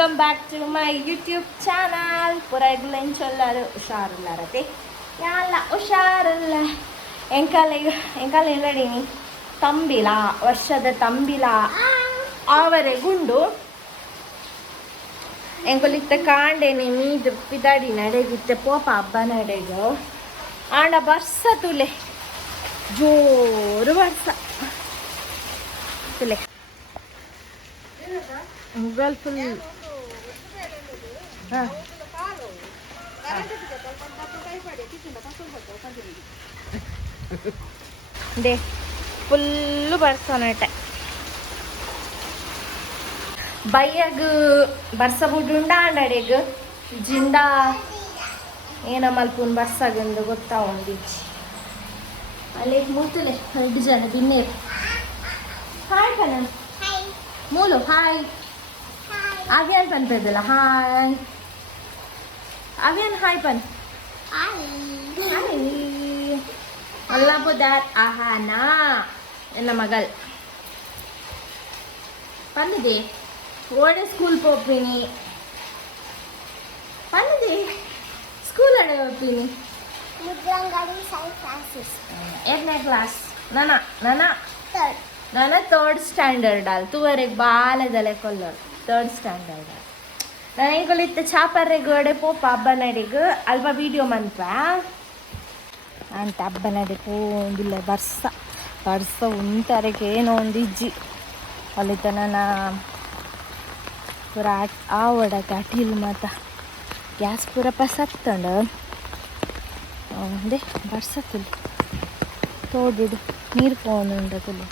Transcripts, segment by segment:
Welcome back to my YouTube channel പുറകിലെഞ്ചു എല്ലാവരും ഉഷാറില്ലാരത്തെ ഞാനല്ല ഉഷാറില്ല ಎಂಕಾಲ ಎಂಕಾಲ ಎಲ್ಲಡೀನಿ ತಂಬಿಲ, ವರ್ಷದ ತಂಬಿಲ. ಆವರೆಗುಂಡು ಎಂಕೊಲಿತ್ತ ಕಾಂಡೇನೆ ಮೀದು ಪಿದಾಡಿ ನಡೆಗಿತ್ತೆ ಪೋಪ ಹಬ್ಬ ನಡೆದು. ಆಂಡ ಬರ್ಸ ತುಲೆ. ಜೋರು ಬರ್ಸ ತುಲೆ. ಮುಗಲ್ ಫುಲ್. ದೇ ಫುಲ್ಲು ಬರ್ಸೋನಟ ಬಯ್ಯಗ್ ಬರ್ಸ ಬುಡ್ಡುಂಡ ಅಂಡಡೆಗ್ ಜಿಂಡ ಏನ ಮಲ್ಪುನ್ ಬರ್ಸಗಂದು ಗೊತ್ತಾ ಒಂದಿಜ್ಜಿ ಅಲ್ಲಿ ಮೂತಲೆ ಎರಡು ಜನ ಬಿನ್ನೇರು ಹಾಯ್ ಕಣ ಮೂಲು ಹಾಯ್ ಅವಿಯನ್ ಪನ್ಪೆದಲ್ಲ ಹಾಯ್ ಅವಿಯನ್ ಹಾಯ್ ಪನ್ ಹಾಯ್. ಅಲ್ಲ ಆಹಾ ಆಹಾನಾ ಎನ್ನ ಮಗಲ್ ಪನ್ನದೆ ಓಡೆ ಸ್ಕೂಲ್ ಪೋಪಿನಿ ಪನ್ನದೆ ಸ್ಕೂಲ್ ಅಡೆ ಹೋಗ್ತೀನಿ. ಎರಡನೇ ಕ್ಲಾಸ್ ನನ್ನ ನನ್ನ ನನ್ನ ಥರ್ಡ್ ಸ್ಟ್ಯಾಂಡರ್ಡ್ ಅಲ್. ತೂವರೆಗೆ ಬಾಲದಲೆ ಕೊಲ್ಲೋರು ಥರ್ಡ್ ಸ್ಟ್ಯಾಂಡರ್ಡ್ ನಾನು ಹೆಂಗೊಲಿತ್ತ ಚಾಪರ್ರೆ ಗೋಡೆ ಪೋಪ ಹಬ್ಬ ನಡಿಗು ಅಲ್ಪ ವಿಡಿಯೋ ಮನ್ಪ ಅಂತ ಹಬ್ಬ ನಡಿ ಪೋಂದಿಲ್ಲ ಬರ್ಸ. ಬರ್ಸ ಉಂಟರಕ್ಕೆ ಏನೋ ಒಂದು ಇಜ್ಜಿ. ಅಲ್ಲಿತ ನನ್ನ ಪೂರ ಆವಡಕ್ಕೆ ಅಟಿಲ್ ಮಾತ. ಗ್ಯಾಸ್ ಪೂರ ಪಸತ್ತಂಡ. ಅದೇ ಬರ್ಸ ತುಲಿ. ತೋಡುಡು ನೀರು ಪೋನುಂಡ ತುಲಿ.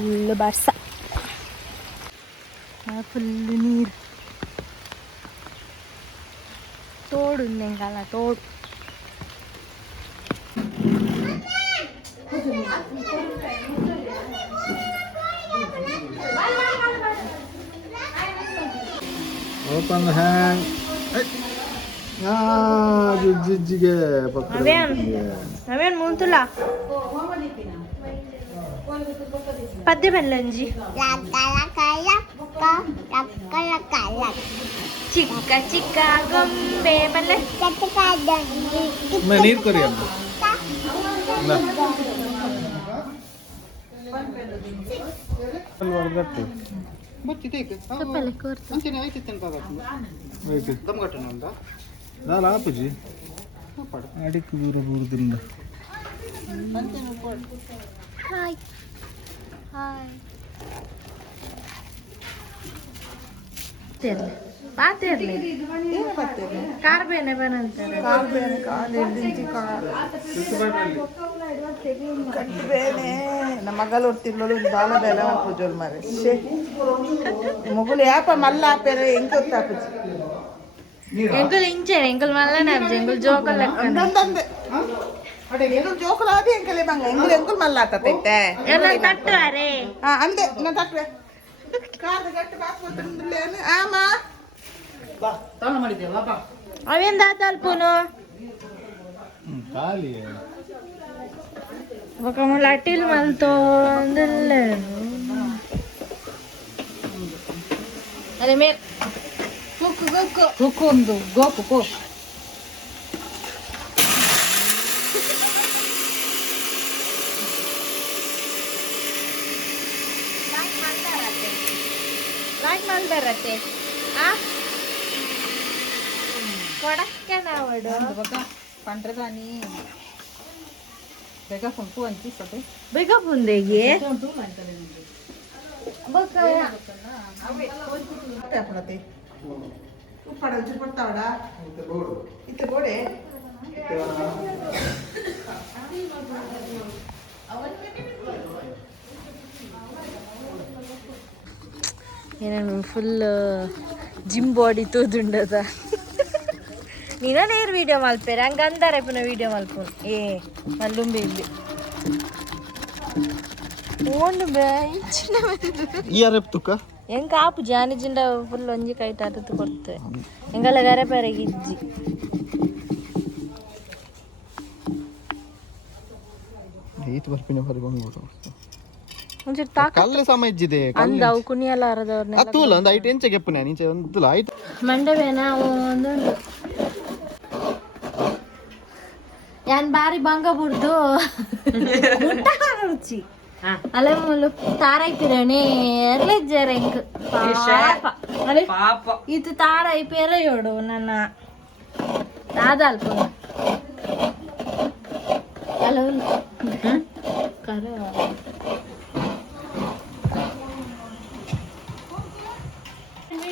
ಫುಲ್ಲು ಬರ್ಸ ಫುಲ್ಲು ನೀರು ತೋಡು ನೆಂಗಲ್ಲ ತೋಡು Open the hand. Ah, ಜಿಜ್ಜಿಗೆ ಅವೇನ್? ಅವೇನು ಮುಂತುಲ ಪದ್ಯ ಬಲ್ಲಂಜಿ ಲಕ್ಕಲಕಲಕ್ಕ ಲಕ್ಕಲಕಲಕ್ಕ ಚಿಕ್ಕ ಚಿಕ್ಕ ಗೊಂಬೆ ಬಲ್ಲ ಚಟಕದಂಗಿ ನೀರು ಕರಿ ಅಮ್ಮ ವರ್ಗತ್ತು ತಪ್ಪಲೆ ಕೋರ್ತು ನಾನು ಆಪುಜಿ ಅಡಿಕೆ ದೂರ ಬರುವುದಿಲ್ಲ ಹಾಯ್ ಹಾಯ್ ತೆರ್ಲೆ ಪಾತೆರ್ಲೆ ಕಾರ್ಬೇನೆ ಬನಂತಾರೆ ಕಟ್ಟಬೇನೆ ನಮ್ಮ ಮಗಲು ತಿನ್ನಲು ದಾಲ ಬೇಲೆ ಪೂಜೋಲ್ ಮಾರೆ ಶೇ ಮೊಗಲು ಯಾಪ ಮಲ್ಲ ಆಪೇರೆ ಹೆಂಗ್ ಗೊತ್ತಾಪುಜಿ ಎಂಕಲ್ ಇಂಚೆ ಎಂಕಲ್ ಮಲ್ಲನೆ ಅಬ್ಜಿ ಎಂಕಲ್ ಜೋಕಲ್ ಲೆಕ್ಕ ಅಂದಂದೆ ಅಡೆ ಎಂಗುಲ್ ಜೋಕುಲಾದಿ ಎಂಕಲೆ ಬಂಗ ಎಂಗುಲ್ ಎಂಗುಲ್ ಮಲ್ಲ ಆತೈತೆ ಎಲ್ಲ ತಟ್ಟುವಾರೆ ಹಾ ಅಂದೆ ನಾ ತಟ್ವೆ ಕಾದ ಗಟ್ಟಿ ಬಾಸ್ಮತಿ ಆಮ ಅವೇನ್ ದಾತಲ್ಪುನು ಖಾಲಿ ఒక లట్టీలు మనతో అరే మీరు ಕುಕ್ಕು ಕುಕ್ಕು కుక్కు ఉంది గోకు ನಾಲ್ಕು ಮಾಲ್ ಬರತ್ತೆ ಆ ಕೊಡಕ್ಕೆ ನಾವಡು ಪಂಡ್ರದ ನೀ ಬೇಗ ಪುಂಪು ಅಂಚಿ ಸತೆ ಬೇಗ ಪುಂದೆಗೆ ಬಕ್ಕ ಉಪ್ಪಾಡ ಉಚ್ಚಿ ಪಡ್ತಾವಡ ಇತ್ತೆ ಬೋಡೆ ಅವನ್ನ ಏನೇನು ಫುಲ್ ಜಿಮ್ ಬಾಡಿ ತೋದುಂಡದ ನೀನ ನೇರ್ ವೀಡಿಯೋ ಮಲ್ಪೇರೆ ಹಂಗೆ ಅಂದಾರೆ ಪುನಃ ವೀಡಿಯೋ ಮಲ್ಪೋನು ಏ ಮಲ್ಲುಂಬೆ ಇಲ್ಲಿ ಓಂಡು ಜಾನಿ ಜಿಂಡ ಫುಲ್ ಒಂಜಿ ಕೈ ತಾತದ್ದು ಕೊಡ್ತೆ ಹೆಂಗಲ್ಲ ಗರೆ ಬೇರೆ ಗಿಜ್ಜಿ ಈತ ಬರ್ಪಿನ ಬರ್ಕೊಂಡು ಒಂಚೂರು ತಾಕ ಕಲ್ಲು ಸಮ ಇಜ್ಜಿದೆ ಅಂದ ಅವು ಕುಣಿಯಲಾರದವ್ರನ್ನ ಅತ್ತೂಲ ಒಂದು ಐಟ್ ಎಂಚ ಗೆಪ್ಪನೆ ನೀಚೆ ಒಂದು ಆಯ್ತು ಮಂಡವೇನ ಒಂದು ಯಾನ್ ಬಾರಿ ಬಂಗ ಬುಡ್ದು ಊಟ ರುಚಿ ಅಲೆ ಮುಲು ತಾರಾಯ್ ಪಿರಣಿ ಎರ್ಲೆ ಜರೆಂಕ್ ಪಾಪ ಅಲೆ ಪಾಪ ಇದು ತಾರಾಯ್ ಪೇರ ಯೋಡು ನನ್ನ ದಾದಲ್ಪ ಅಲ್ಲ ಕರೆ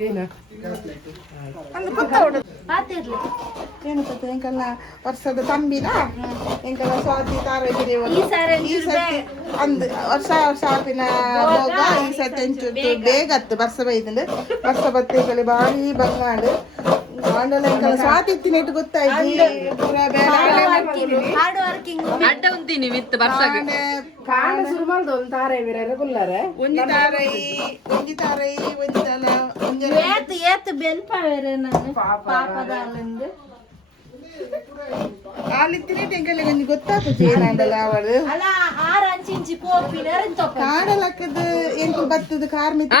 ಏನ? ಒಂದು ಪತ್ತ ಹೊಡೆದು ಪಾತಿರ್ಲಿ ಏನು ಪತ್ತ ಎಂಕಲ್ಲ ವರ್ಷದ ತಂಬಿನ? ಎಂಕಲ್ಲ ಸ್ವಾತಿ ತಾರಗಿರಿ ಈ ಸಾರಿ ಈ ಸರ್ತಿ ಅಂದ್ ವರ್ಷ ವರ್ಷ ಆಪಿನ ಹೋಗ ಈ ಸರ್ತಿ ಎಂಚೂರು ಬೇಗ. ಹತ್ತು ಬರ್ಸ ಬೈದಂಡು ಬರ್ಸ ಬತ್ತೇಕಲಿ ಬಾರಿ ಬಂಗಾಂಡು ಆಂಡಲ ಎಂಕಲ್ಲ ಸ್ವಾತಿ ಇತ್ತಿನೆಟ್ಟು ಗೊತ್ತಾಯ್ತು ಪೂರ ಬೇರೆ ಬೇರೆ ಮಕ್ಕಳು. ಹಾರ್ಡ್ ವರ್ಕಿಂಗ್ ಅಡ್ಡ ಉಂತೀನಿ ವಿತ್ ಬರ್ಸಾಗ ಕಾಂಡ ಶುರು ಮಾಡ್ದು ಒಂದು ತಾರೆ ಬಿರ ಕುಲ್ಲರೆ ಒಂಜಿ ತಾರೈ ಒಂಜಿ ತಾರೈ ಒಂಜಿ ತಲ ಒಂಜಿ ಏತ್ ಏತ್ ಬೆನ್ಪಾವೇರೆ ನಾನು ಪಾಪದ ಅಲ್ಲಿಂದ ಆಲಿತ್ತಿನ ಟೆಂಕಲ್ಲಿ ಒಂಜಿ ಗೊತ್ತಾಗ್ತದೆ ಏನಾಂಡಲ ಅವಳು ಅಲ್ಲ ಆರ್ ಅಂಚಿ ಇಂಚಿ ಪೋಪಿನ ತೊಪ್ಪ ಕಾಡಲಕ್ಕದ ಎಂಕು ಬತ್ತದ ಕಾರ್ಮಿಕ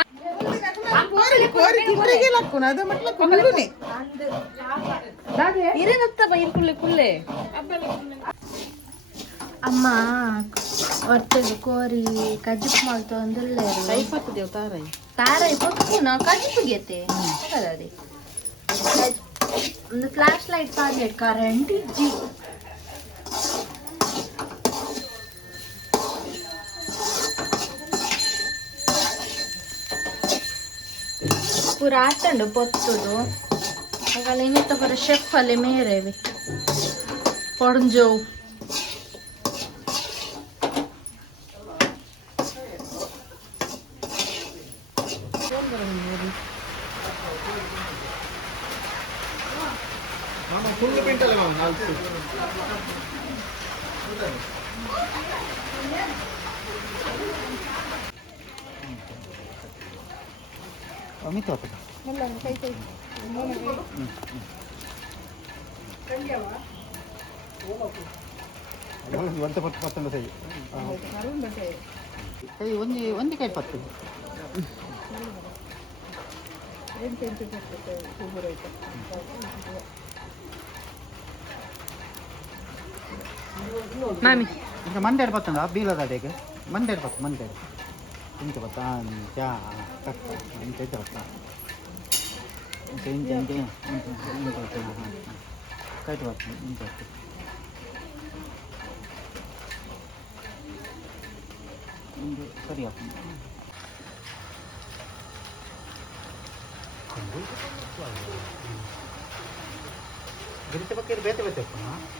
ಕೋರಿ ಕೋರಿ ತಿಂಗಳಿಗೆ ಲಕ್ಕುನ ಅದು ಮಟ್ಲ ಕುಳ್ಳುನೆ ಇರತ್ತಪ್ಪ ಇರ್ಕುಳ್ಳೆ ಕುಳ್ಳೆ ಅಮ್ಮ ಒಟ್ಟಿಗೆ ಕೋರಿ ಕಜ್ಜಿಪ್ ಮಾಡ್ತು ಅಂದಿಲ್ಲ ಐಪತ್ತು ದೇವ್ ತಾರೈ ತಾರ ಇಪ್ಪತ್ತು ನಾ ಕಜ್ಜಿಪ್ ಗೆತೆ ಅದೇ ಒಂದು ಫ್ಲಾಶ್ ಲೈಟ್ ಪಾಗೆ ಕರೆಂಟ್ ಇಜ್ಜಿ ಪೂರ ಆತಂಡು ಪೊತ್ತುದು ಆಗಲ್ಲ ಇನ್ನಿತ್ತ ಪೂರ ಶೆಫ್ ಅಲ್ಲಿ ಮೇರೆವಿ. ಪೊಡ್ಜೋವು ಅಮಿತ ಒಂದೇ ಪತ್ತು ಪತ್ತೊಂದು ಸೈ ಕೈ ಒಂದಿ ಒಂದಿ ಕೈ ಪತ್ತು. ಮಾಮಿ. ಈಗ ಅಡೆಗೆ? ಮಂದೆರಡು ಪತ್ತು ಮಂದೆರಡು انت غلطان جاع انت انت غلطان انت انت انت انت انت غلطان انت غلطان انت انت طريقة गिरते बकेर बेते बेते ना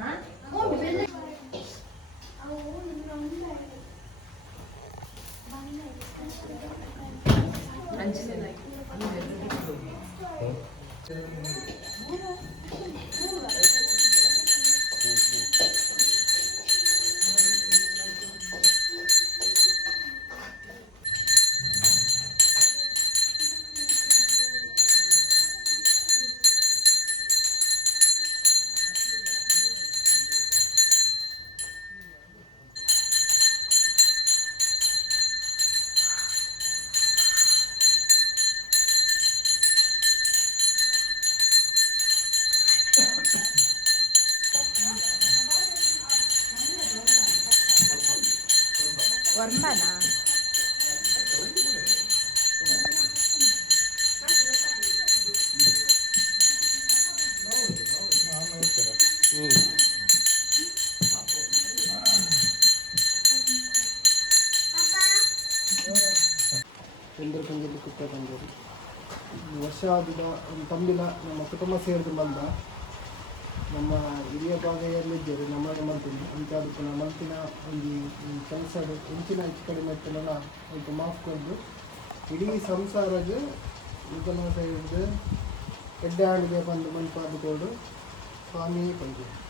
ಆದಿನ ನಮ್ಮ ತಂಬಿನ ನಮ್ಮ ಕುಟುಂಬ ಸೇರಿದು ಬಂದ ನಮ್ಮ ಹಿರಿಯ ಭಾಗದಲ್ಲಿದ್ದರೆ ನಮ್ಮ ಮಂತಿನಿ ಅಂತ ಅದಕ್ಕೆ ನಮ್ಮ ಮಂತಿನ ಒಂದು ಕೆಲಸ ಹೆಂಚಿನ ಹೆಚ್ಚು ಕಡಿಮೆ ಅದಕ್ಕೆ ಮಾಫ್ ಕೊಂಡು ಇಡೀ ಸಂಸಾರದ ಇದನ್ನ ಸೈಡ್ ಎಡ್ಡೆ ಹಾಡಿಗೆ ಬಂದು ಮಲ್ಪಾದು ಕೊಡು ಸ್ವಾಮಿ ಬಂದು